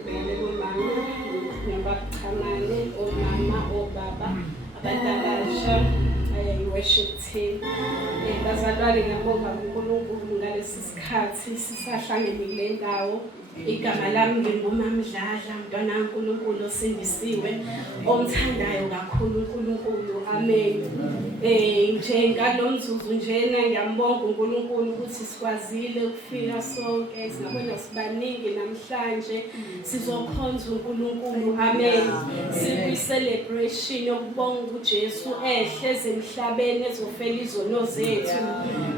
ngibhekele kumama nabachamane omama obaba abantu abasha worship team. Bazalwane ngiyabonga uNkulunkulu ngalesi sikhathi sisahlangene kule ndawo. Igama lami ngingumamdladla mntwana kaNkulunkulu osindisiwe omthandayo kakhulu uNkulunkulu. Amen. Nje ngalomzuzu njena ngiyambonga uNkulunkulu ukuthi sikwazile ukufika sonke singabona sibaningi namhlanje sizokhonza uNkulunkulu. Amen. Siku celebration yokubonga uJesu ehleze emhlabeni ezofela izono zethu.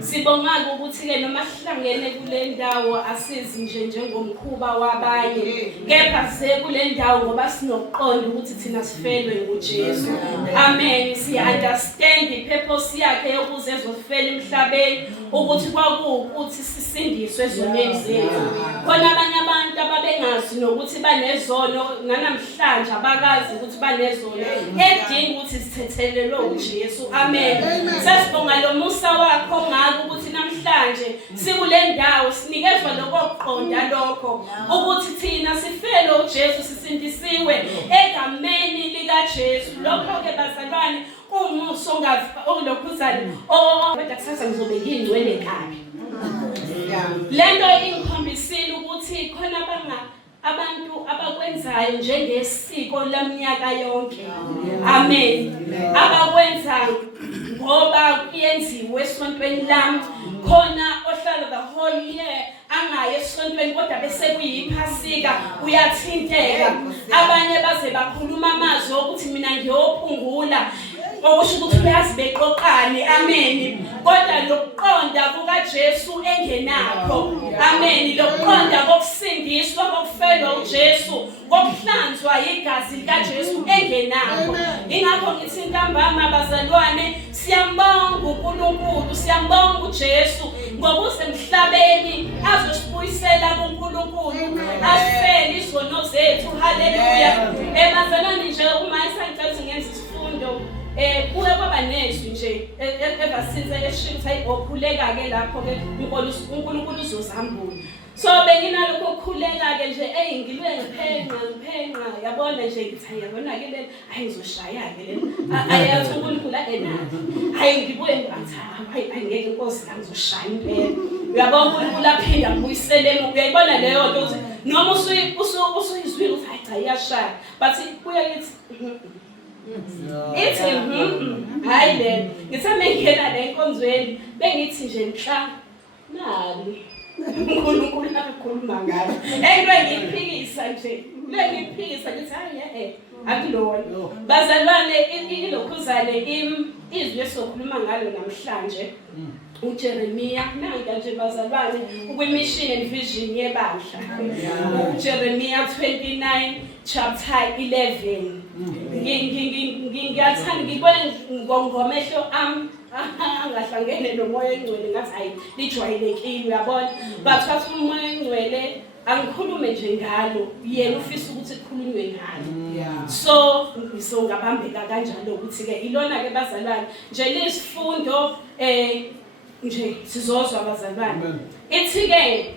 Sibonga ukuthi ke noma sihlangene kule ndawo asizi nje njengomkhuba wabanye kepha kule ndawo ngoba sinokuqonda ukuthi thina sifelwe nguJesu. Amen. Si understand ipurpose yakhe yokuze ezofela emhlabeni ukuthi kwakuwukuthi sisindiswe ezonweni zethu. Khona abanye abantu ababengazi nokuthi banezono namhlanje abakazi ukuthi banezono edinga ukuthi sithethelelwe uJesu. Amen. Sesibonga lo musa wakho ngako ukuthi namhlanje sikule ndawo sinikezwe lokuqonda lokho ukuthi thina sifele uJesu sisindisiwe egameni likaJesu. Lokho ke bazalwane umuso ongalokhuzani kodwa kusasa ngizobeka ingcwele kabi. Lento ingikhombisile ukuthi khona abantu abakwenzayo njengesiko laminyaka yonke. Amen. Abakwenza ngoba kuyenziwe esontweni lami khona ohlala the whole year angaye esontweni kodwa bese kuyiphasika uyathinteka. Abanye baze bakhuluma amazwi ukuthi mina ngiyophungula okusho ukuthi uyazibeqoqane. Amen. Kodwa lokuqonda kukaJesu engenakho. Amen. Lokuqonda kokusindiswa kokufelwa uJesu kokuhlanzwa igazi likaJesu engenakho. Ingakho ngithi ntambama bazalwane siyambonga uNkulunkulu, siyambonga uJesu ngokuze emhlabeni azosibuyisela kuNkulunkulu asifele izono zethu. Haleluya. Bazalwane nje uma esangicela ngenza isifundo kuye kwaba nezwi nje evasinze eshinga hayi okhuleka ke lapho ke uNkulunkulu uzozambula. So benginalokho ukukhuleka ke nje ngilwe ngiphenqa yabona nje ngithi yabona ke le hayi ngizoshaya ke le ayathi uNkulunkulu enathi hayi ngibuye ngathi hayi angeke inkosi la ngizoshaya impela. Uyabona uNkulunkulu aphinda mbuyisele uyayibona leyo nto ukuthi noma usuyizwile ukuthi hayi cha iyashaya but kuye lithi ithi hayi le ngithame ngena le enkonzweni bengithi nje nhla nali uNkulunkulu nakukhuluma ngayo into engiyiphikisa nje lengiyiphikisa ngithi hayi akulona. Bazalwane ilokhuzane izwi esokhuluma ngalo namhlanje uJeremiya nanga nje bazalwane ukwimission and vision yebandla uJeremiya 29 chapter 11. Ngiyathanda ngibone ngomehlo angahlangene nomoya engcwele ngathi hayi lijwayelekile uyabona but wathi umoya engcwele angikhulume nje ngalo yena ufisa ukuthi kukhulunywe ngalo. So ngizongabambeka kanjalo ukuthi ke ilona ke bazalwane nje lesifundo nje sizozwa bazalwane. Ithi ke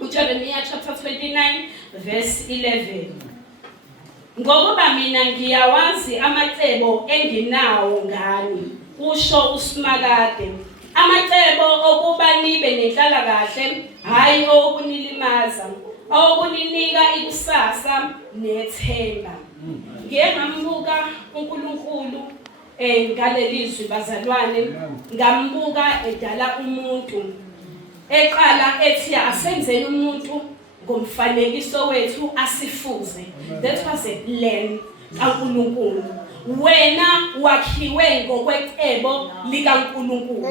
uJeremiya chapter 29 verse 11. Ngoba mina ngiyawazi amacebo enginawo ngani kusho uSimakade, amacebo okuba nibe nenhlalakahle hayi okunilimaza okuninika ikusasa nethemba. Ngeke ngambuka uNkulunkulu ngalelizwi bazalwane ngambuka edala umuntu eqala ethi asenzeni umuntu ngomfanekiso wethu asifuze. That was a plan kaNkulunkulu. Wena wakhiwe ngokwecebo likaNkulunkulu.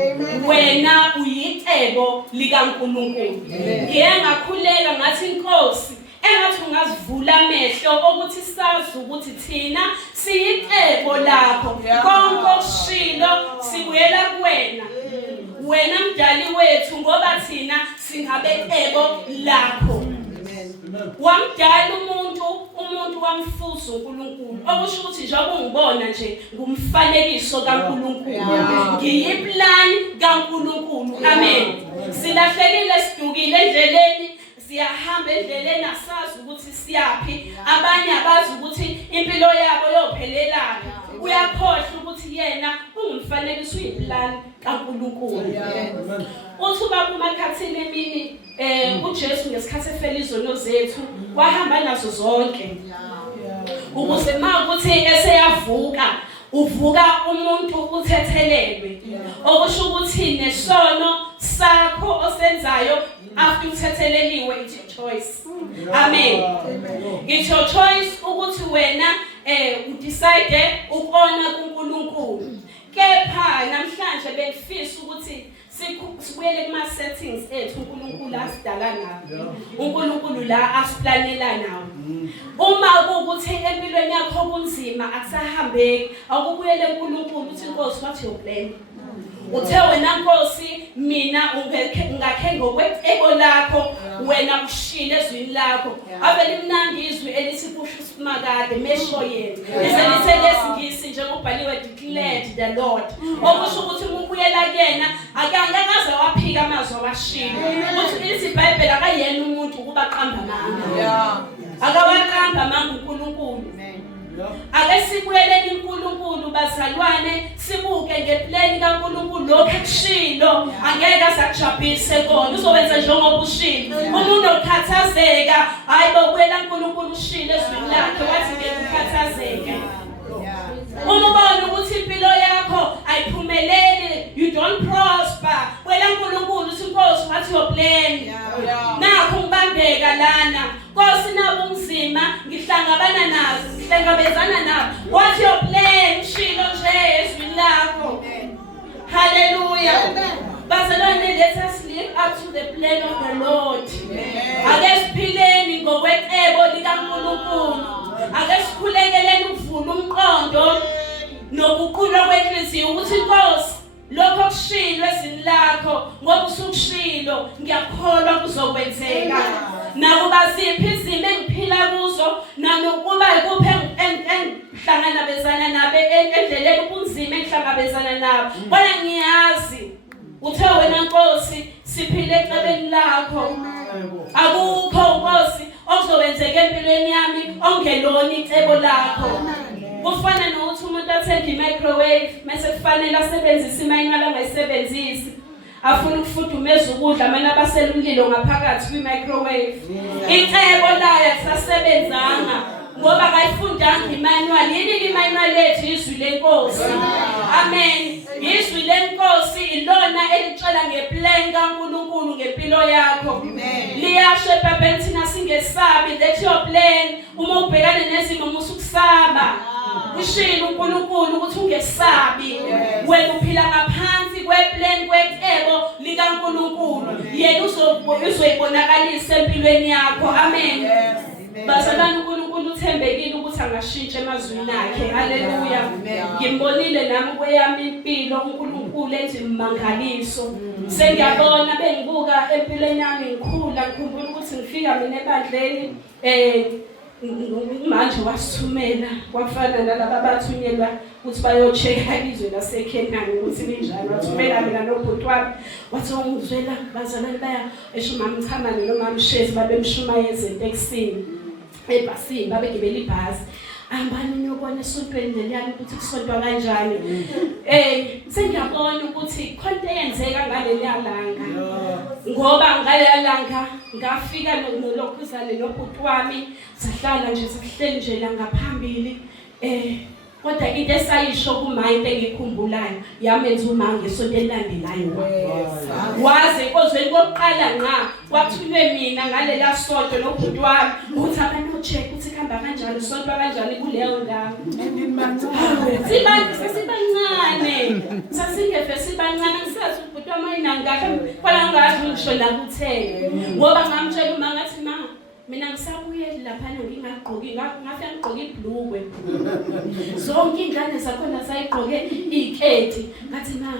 Wena uyicebo likaNkulunkulu. Ngiyengakhuleka ngathi inkosi engathi ungazivula amehlo ukuthi sazi ukuthi thina siyicebo lakho. Konke okushilo sikuyela kuwena. Wena mdali wethu ngoba thina singabecebo lakho. Wamdala umuntu wamfuza uNkulunkulu okusho ukuthi njengoba ungibona nje ngumfanekiso kaNkulunkulu ngiyiplan kaNkulunkulu. Amen. Silahlekile sidukile endleleni siyahamba endleleni asazi ukuthi siyapi, abanye abazi ukuthi impilo yabo yophelelana. Uyakhohlwa ukuthi yena ungumfanekiso uyiplan kaNkulunkulu. Uthi ubaba uMakhathini emini uJesu ngesikhathi efela izono zethu wahamba nazo zonke. Ukuze makuthi eseyavuka uvuka umuntu uthethelelwe. Okusho ukuthi nesono sakho osenzayo after uthetheleliwe it's your choice. Amen. It's your choice ukuthi wena udecide ukona kuNkulunkulu. Kepha namhlanje bengifisa ukuthi sibuyele kuma settings ethu uNkulunkulu asidala nawo. uNkulunkulu la asiplanela nawo. Uma ukuthi empilweni yakho kunzima akusahambeki akubuyele kuNkulunkulu uthi Nkosi what your plan. Uthe wena Nkosi mina ungakhe ngokwecebo lakho wena ushile ezwini lakho. Ave limnandi izwi elisikusho simakade mesho yethu. Iselesingisi njengobhaliwe declared the Lord. Okusho ukuthi ukubuyela kuyena akangakaze waphika amazwi washilo. Ukuthi isiBhayibheli akayena umuntu ukuba qamba amanga. Akawaqamba amanga uNkulunkulu. Ake sibuyeleni uNkulunkulu bazalwane sibuke ngeplan kaNkulunkulu lokho ekushilo angeke asakujabulise kona uzowenza njengoba ushilo umuntu ukhathazeka hayi bokuyela uNkulunkulu ushilo ezwini lakhe wathi ngeke ukhathazeke uma ubona ukuthi impilo yakho ayiphumeleli you don't prosper wela uNkulunkulu uthi Nkosi what your plan nakho ngibambeka lana Nkosi nabo umzima ngihlangabana nazo ngihlangabezana nabo what your plan ushilo nje ezwini lakho hallelujah bazalwane let us live up to the plan of the Lord ake siphileni ngokwecebo likaNkulunkulu ake sikhulekeleni ukuvula umqondo nokuqulwa kwenhliziyo ukuthi Nkosi lokho kushilo ezini lakho ngoba usukushilo ngiyakholwa kuzokwenzeka nakuba ziphi izimo engiphila kuzo nanokuba ikuphi engihlangabezana nabe endleleni ubunzima engihlangabezana nabo bona ngiyazi uthe wena Nkosi siphile ecebeni lakho akukho Nkosi okuzokwenzeka empilweni yami ongelona icebo lakho kufana nokuthi umuntu athenga i-microwave mase kufanele asebenzise imayinqala angayisebenzisi afuna ukufudumeza ukudla mana basela umlilo ngaphakathi kwi-microwave icebo layo kusasebenzanga ngoba kayifundanga i-manual yini i-manual lethu izwi lenkosi amen izwi lenkosi ilona elitshela ngeplan kaNkulunkulu ngempilo yakho liyasho eBhayibhelini thina singesabi that your plan uma ubhekane nezimo musukusaba ushilo uNkulunkulu ukuthi ungesabi wena uphila ngaphansi kweplan kwecebo likaNkulunkulu yena uzoyibonakalisa empilweni yakho amen bazalwane uNkulunkulu uthembekile ukuthi angashintsha emazwini akhe haleluya ngimbonile nami kweyami impilo uNkulunkulu enze imangaliso sengiyabona bengibuka empilweni yami ngikhula ngikhumbula ukuthi ngifika mina ebandleni manje wasithumela kwafana nalabo abathunyelwa ukuthi bayocheka izwe laseKenani ukuthi linjani wathumela mina nobhuti wami wathi ungizwela bazalwane baya esho mama Mthamani noma Mshezi babemshumayeza eTexini ebhasini babegibela ibhasi ambani niyobona esontweni leliyani ukuthi kusontwa kanjani sengiyabona ukuthi khonto eyenzeka ngaleli langa ngoba ngaleli langa ngafika nolokhuzane nobhuti wami sahlala nje sihleli nje la ngaphambili kodwa into esayisho kuma into engikhumbulayo yamenza uma ngesonto elandelayo waze kozweni kokuqala nqa kwathunywe mina ngalela sonto nobhuti wami ukuthi abantu check ukuthi khamba kanjani sonto kanjani kuleyo ndawo sibancane sasingefe sibancane ngisazi ubhuti wami ayinangaka kwala ngathi ngisho la kuthele ngoba ngamtshela uma ngathi ma mina ngisabuyela lapha ngingagqoki ngafika ngigqoka ibhlukwe zonke ingane zakhona sayigqoke iketi ngathi ma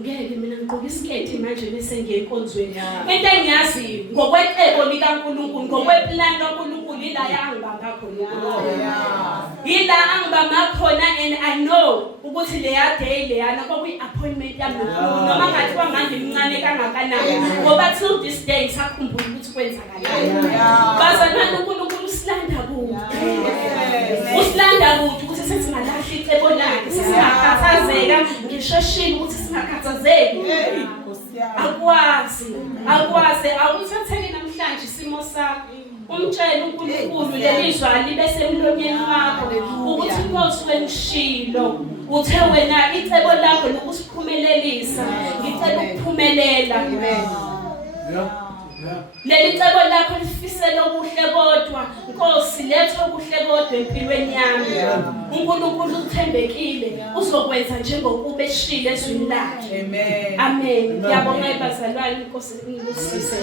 ngeke mina ngigqoka isiketi manje bese ngiyenkonzweni into engiyazi ngokwecebo likaNkulunkulu ngokweplan kaNkulunkulu ila yangibamba ngakhona yila angibamba khona, and I know ukuthi leya day leyana kwakuyi-appointment yami noNkulunkulu noma ngathiwa ngangimncane kangakanani ngoba till this day ngisakhumbula ukuthi kwenzakalani. Bazalwane, uNkulunkulu usilanda kude, usilanda kude ukuthi sesingalahli icebo lakhe, sesingakhathazeka ngisheshile ukuthi singakhathazeki. Akwazi awuthatheke namhlanje isimo sakho, umtshele uNkulunkulu lelizwa libe semlonyeni wakho ukuthi Nkosi wengishilo uthe wena icebo lakho lokusiphumelelisa ngicela ukuphumelela. Leli cebo lakho lifisele okuhle kodwa Nkosi letha okuhle kodwa empilweni yami. uNkulunkulu uthembekile uzokwenza njengokuba eshilo ezwini lakhe. Amen. Ngiyabonga bazalwane, Nkosi ingusise.